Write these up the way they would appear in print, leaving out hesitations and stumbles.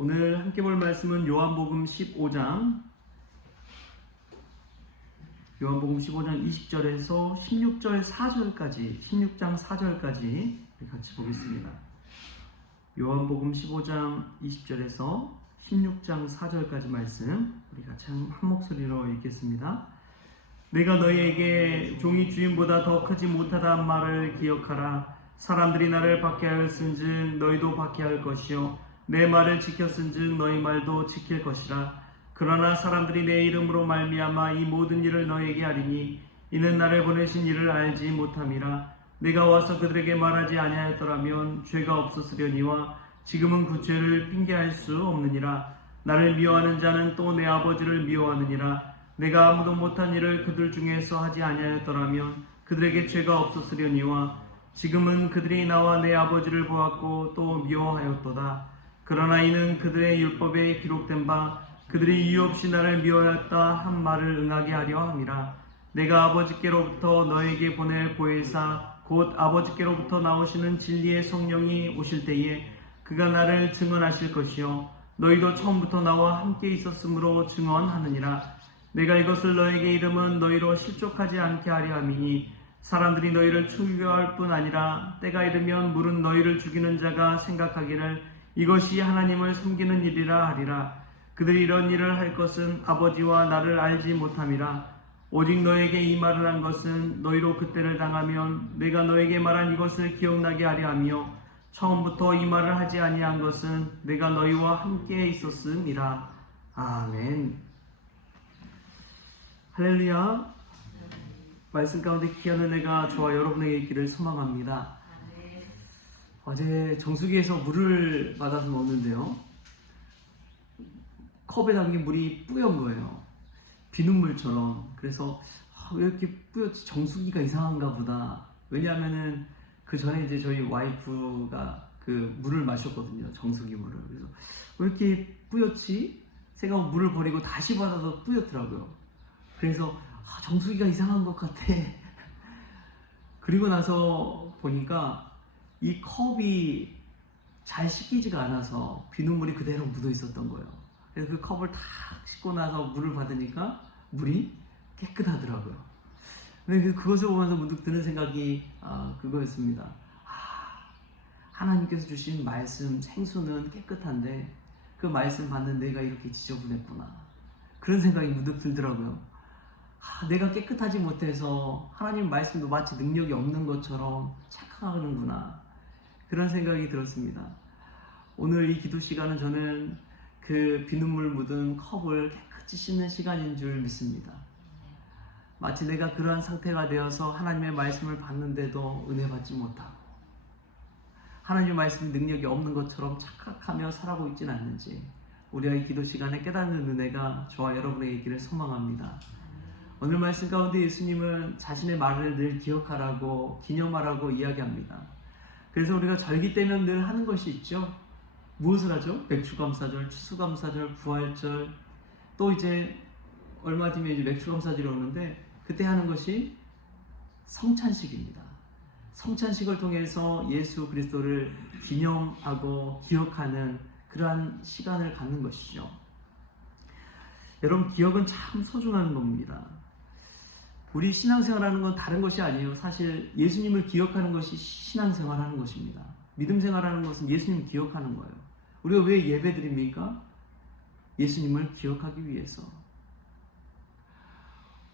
오늘 함께 볼 말씀은 요한복음 15장 20절에서 16장 4절까지 같이 보겠습니다. 요한복음 15장 20절에서 16장 4절까지 말씀 우리 같이 한 목소리로 읽겠습니다. 내가 너희에게 종이 주인보다 더 크지 못하다는 말을 기억하라. 사람들이 나를 박해하였은즉 너희도 박해할 것이요 내 말을 지켰은즉 너희 말도 지킬 것이라. 그러나 사람들이 내 이름으로 말미암아 이 모든 일을 너희에게 하리니 이는 나를 보내신 이를 알지 못함이라. 내가 와서 그들에게 말하지 아니하였더라면 죄가 없었으려니와 지금은 그 죄를 핑계할 수 없느니라. 나를 미워하는 자는 또 내 아버지를 미워하느니라. 내가 아무도 못한 일을 그들 중에서 하지 아니하였더라면 그들에게 죄가 없었으려니와 지금은 그들이 나와 내 아버지를 보았고 또 미워하였도다. 그러나 이는 그들의 율법에 기록된 바 그들이 이유 없이 나를 미워하였다 한 말을 응하게 하려 함이라. 내가 아버지께로부터 너에게 보낼 보혜사 곧 아버지께로부터 나오시는 진리의 성령이 오실 때에 그가 나를 증언하실 것이요 너희도 처음부터 나와 함께 있었으므로 증언하느니라. 내가 이것을 너에게 이름은 너희로 실족하지 않게 하려 함이니 사람들이 너희를 추구할 뿐 아니라 때가 이르면 물은 너희를 죽이는 자가 생각하기를 이것이 하나님을 섬기는 일이라 하리라. 그들이 이런 일을 할 것은 아버지와 나를 알지 못함이라. 오직 너에게 이 말을 한 것은 너희로 그때를 당하면 내가 너에게 말한 이것을 기억나게 하려 하며 처음부터 이 말을 하지 아니한 것은 내가 너희와 함께 있었음이라. 아멘. 할렐루야. 말씀 가운데 귀한 은혜가 저와 여러분에게 있기를 소망합니다. 어제 정수기에서 물을 받아서 먹는데요, 컵에 담긴 물이 뿌연 거예요. 비눗물처럼. 그래서 왜 이렇게 뿌였지? 정수기가 이상한가 보다. 왜냐하면은 그 전에 이제 저희 와이프가 그 물을 마셨거든요, 정수기 물을. 그래서 왜 이렇게 뿌였지? 생각하고 물을 버리고 다시 받아서 뿌였더라고요. 그래서 정수기가 이상한 것 같아. 그리고 나서 보니까 이 컵이 잘 씻기지가 않아서 비눗물이 그대로 묻어 있었던 거예요. 그래서 그 컵을 탁 씻고 나서 물을 받으니까 물이 깨끗하더라고요. 근데 그것을 보면서 문득 드는 생각이 그거였습니다. 하나님께서 주신 말씀 생수는 깨끗한데 그 말씀 받는 내가 이렇게 지저분했구나. 그런 생각이 문득 들더라고요. 내가 깨끗하지 못해서 하나님 말씀도 마치 능력이 없는 것처럼 착각하는구나. 그런 생각이 들었습니다. 오늘 이 기도 시간은 저는 그 비눗물 묻은 컵을 깨끗이 씻는 시간인 줄 믿습니다. 마치 내가 그러한 상태가 되어서 하나님의 말씀을 받는데도 은혜 받지 못하고 하나님의 말씀이 능력이 없는 것처럼 착각하며 살아가고 있지는 않는지 우리가 이 기도 시간에 깨닫는 은혜가 저와 여러분에게 있기를 소망합니다. 오늘 말씀 가운데 예수님은 자신의 말을 늘 기억하라고 기념하라고 이야기합니다. 그래서 우리가 절기 때면 늘 하는 것이 있죠. 무엇을 하죠? 맥주감사절, 추수감사절, 부활절, 또 이제 얼마 뒤면 이제 맥주감사절이 오는데 그때 하는 것이 성찬식입니다. 성찬식을 통해서 예수 그리스도를 기념하고 기억하는 그러한 시간을 갖는 것이죠. 여러분, 기억은 참 소중한 겁니다. 우리 신앙생활하는 건 다른 것이 아니에요. 사실 예수님을 기억하는 것이 신앙생활하는 것입니다. 믿음생활하는 것은 예수님을 기억하는 거예요. 우리가 왜 예배드립니까? 예수님을 기억하기 위해서.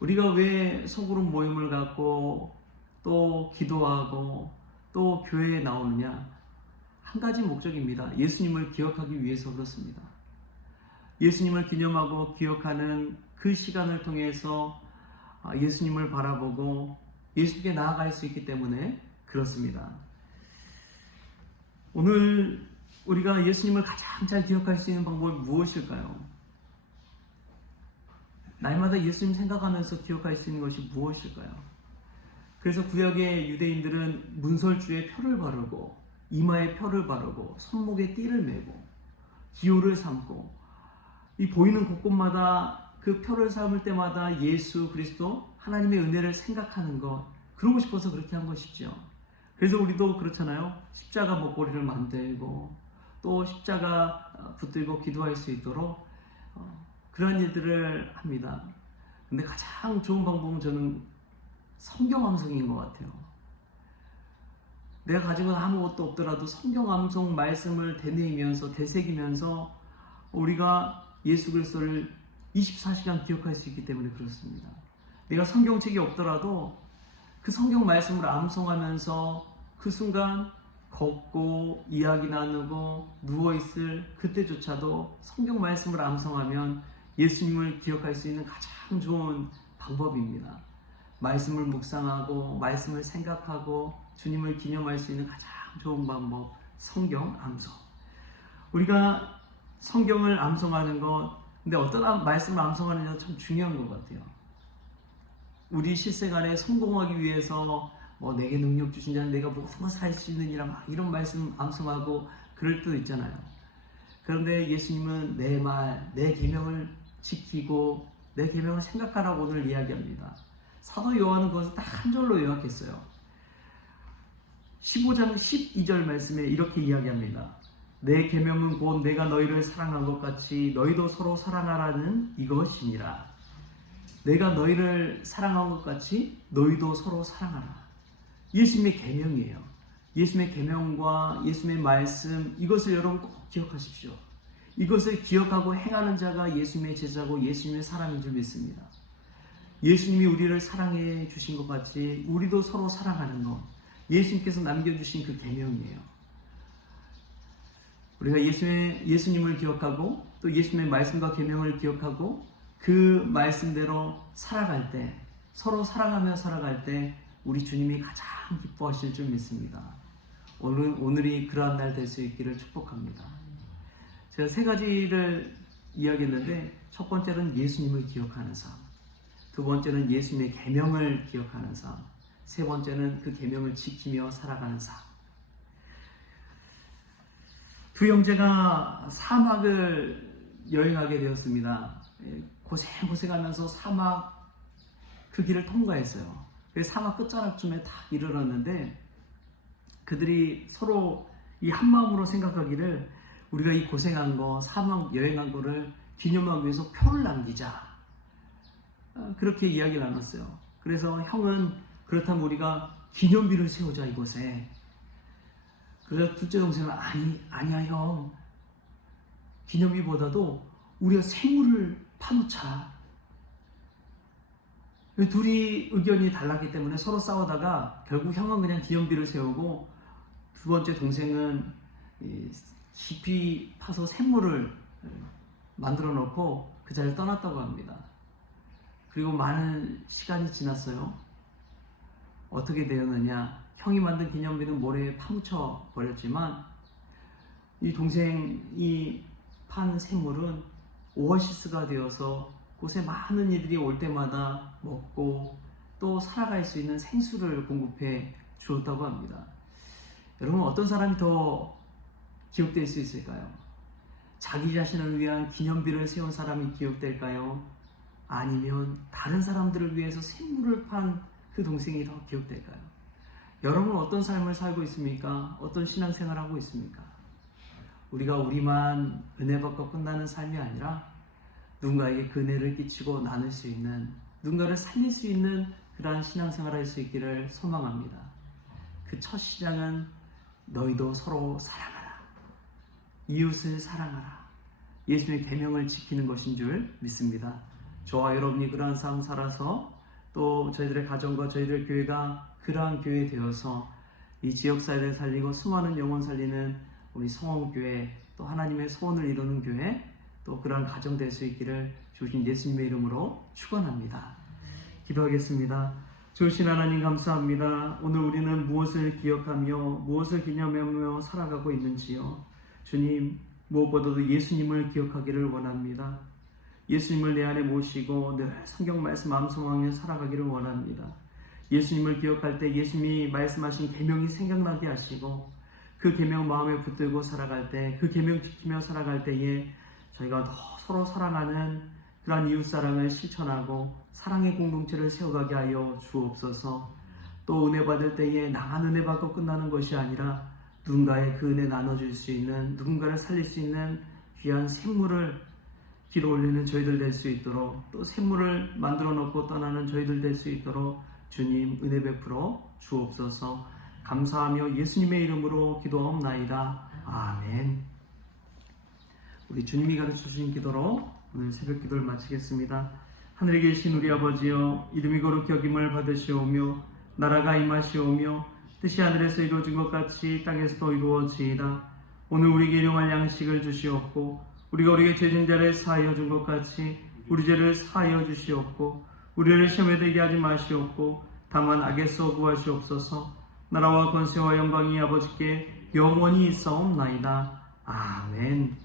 우리가 왜 소그룹 모임을 갖고 또 기도하고 또 교회에 나오느냐? 한 가지 목적입니다. 예수님을 기억하기 위해서 그렇습니다. 예수님을 기념하고 기억하는 그 시간을 통해서 예수님을 바라보고 예수님께 나아갈 수 있기 때문에 그렇습니다. 오늘 우리가 예수님을 가장 잘 기억할 수 있는 방법이 무엇일까요? 날마다 예수님 생각하면서 기억할 수 있는 것이 무엇일까요? 그래서 구약의 유대인들은 문설주에 표를 바르고 이마에 표를 바르고 손목에 띠를 메고 기호를 삼고 이 보이는 곳곳마다 그 표를 삼을 때마다 예수 그리스도 하나님의 은혜를 생각하는 것, 그러고 싶어서 그렇게 한 것이죠. 그래서 우리도 그렇잖아요. 십자가 목걸이를 만들고 또 십자가 붙들고 기도할 수 있도록 그런 일들을 합니다. 근데 가장 좋은 방법은 저는 성경 암송인 것 같아요. 내가 가지고 아무것도 없더라도 성경 암송 말씀을 되새기면서 우리가 예수 그리스도를 24시간 기억할 수 있기 때문에 그렇습니다. 내가 성경책이 없더라도 그 성경 말씀을 암송하면서 그 순간 걷고 이야기 나누고 누워있을 그때조차도 성경 말씀을 암송하면 예수님을 기억할 수 있는 가장 좋은 방법입니다. 말씀을 묵상하고 말씀을 생각하고 주님을 기념할 수 있는 가장 좋은 방법, 성경 암송. 우리가 성경을 암송하는 것, 근데 어떤 말씀을 암송하느냐가 참 중요한 것 같아요. 우리 실생활에 성공하기 위해서 내게 능력 주신 자는 내가 모든 것을 할 수 있느니라 막 이런 말씀 암송하고 그럴 때도 있잖아요. 그런데 예수님은 내 말, 내 계명을 지키고 내 계명을 생각하라고 오늘 이야기합니다. 사도 요한은 그것을 딱 한 절로 요약했어요. 15장 12절 말씀에 이렇게 이야기합니다. 내 계명은 곧 내가 너희를 사랑한 것 같이 너희도 서로 사랑하라는 이것이니라. 내가 너희를 사랑한 것 같이 너희도 서로 사랑하라. 예수님의 계명이에요. 예수님의 계명과 예수님의 말씀, 이것을 여러분 꼭 기억하십시오. 이것을 기억하고 행하는 자가 예수님의 제자고 예수님의 사람인 줄 믿습니다. 예수님이 우리를 사랑해 주신 것 같이 우리도 서로 사랑하는 것, 예수님께서 남겨주신 그 계명이에요. 우리가 예수님을 기억하고 또 예수님의 말씀과 계명을 기억하고 그 말씀대로 살아갈 때, 서로 사랑하며 살아갈 때 우리 주님이 가장 기뻐하실 줄 믿습니다. 오늘이 그러한 날 될 수 있기를 축복합니다. 제가 세 가지를 이야기했는데, 첫 번째는 예수님을 기억하는 삶, 두 번째는 예수님의 계명을 기억하는 삶, 세 번째는 그 계명을 지키며 살아가는 삶. 두 형제가 사막을 여행하게 되었습니다. 고생하면서 사막 그 길을 통과했어요. 그래서 사막 끝자락쯤에 딱 이르렀는데 그들이 서로 이 한마음으로 생각하기를 우리가 이 고생한 거, 사막 여행한 거를 기념하기 위해서 표를 남기자. 그렇게 이야기를 나눴어요. 그래서 형은 그렇다면 우리가 기념비를 세우자 이곳에. 그래서 둘째 동생은 아니야 형. 기념비보다도 우리가 생물을 파놓자. 둘이 의견이 달랐기 때문에 서로 싸우다가 결국 형은 그냥 기념비를 세우고 두 번째 동생은 깊이 파서 샘물을 만들어 놓고 그 자리를 떠났다고 합니다. 그리고 많은 시간이 지났어요. 어떻게 되었느냐? 형이 만든 기념비는 모래에 파묻혀 버렸지만 이 동생이 판 샘물은 오아시스가 되어서 곳에 많은 이들이 올 때마다 먹고 또 살아갈 수 있는 생수를 공급해 주었다고 합니다. 여러분, 어떤 사람이 더 기억될 수 있을까요? 자기 자신을 위한 기념비를 세운 사람이 기억될까요? 아니면 다른 사람들을 위해서 샘물을 판 그 동생이 더 기억될까요? 여러분, 어떤 삶을 살고 있습니까? 어떤 신앙생활을 하고 있습니까? 우리가 우리만 은혜 받고 끝나는 삶이 아니라 누군가에게 그 은혜를 끼치고 나눌 수 있는, 누군가를 살릴 수 있는 그러한 신앙생활을 할 수 있기를 소망합니다. 그 첫 시작은 너희도 서로 사랑하라. 이웃을 사랑하라. 예수님의 계명을 지키는 것인 줄 믿습니다. 저와 여러분이 그러한 삶 살아서 또 저희들의 가정과 저희들의 교회가 그러한 교회 되어서 이 지역사회를 살리고 수많은 영혼 살리는 우리 성원교회, 또 하나님의 소원을 이루는 교회, 또 그러한 가정 될 수 있기를 주신 예수님의 이름으로 축원합니다. 기도하겠습니다. 주신 하나님 감사합니다. 오늘 우리는 무엇을 기억하며 무엇을 기념하며 살아가고 있는지요. 주님, 무엇보다도 예수님을 기억하기를 원합니다. 예수님을 내 안에 모시고 늘 성경 말씀 암송하며 살아가기를 원합니다. 예수님을 기억할 때 예수님이 말씀하신 계명이 생각나게 하시고 그 계명 마음에 붙들고 살아갈 때, 그 계명 지키며 살아갈 때에 저희가 더 서로 사랑하는 그러한 이웃사랑을 실천하고 사랑의 공동체를 세워가게 하여 주옵소서. 또 은혜 받을 때에 나만 은혜 받고 끝나는 것이 아니라 누군가의 그 은혜 나눠줄 수 있는, 누군가를 살릴 수 있는 귀한 샘물을 기도 올리는 저희들 될 수 있도록, 또 샘물을 만들어 놓고 떠나는 저희들 될 수 있도록 주님 은혜 베풀어 주옵소서. 감사하며 예수님의 이름으로 기도하옵나이다. 아멘. 우리 주님이 가르쳐 주신 기도로 오늘 새벽 기도를 마치겠습니다. 하늘에 계신 우리 아버지여, 이름이 거룩히 여김을 받으시오며 나라가 임하시오며 뜻이 하늘에서 이루어진 것 같이 땅에서도 이루어지이다. 오늘 우리에게 일용할 양식을 주시옵고, 우리가 우리에게 죄진 자를 사하여 준 것 같이 우리 죄를 사하여 주시옵고, 우리를 시험에 들게 하지 마시옵고 다만 악에서 구하시옵소서. 나라와 권세와 영광이 아버지께 영원히 있사옵나이다. 아멘.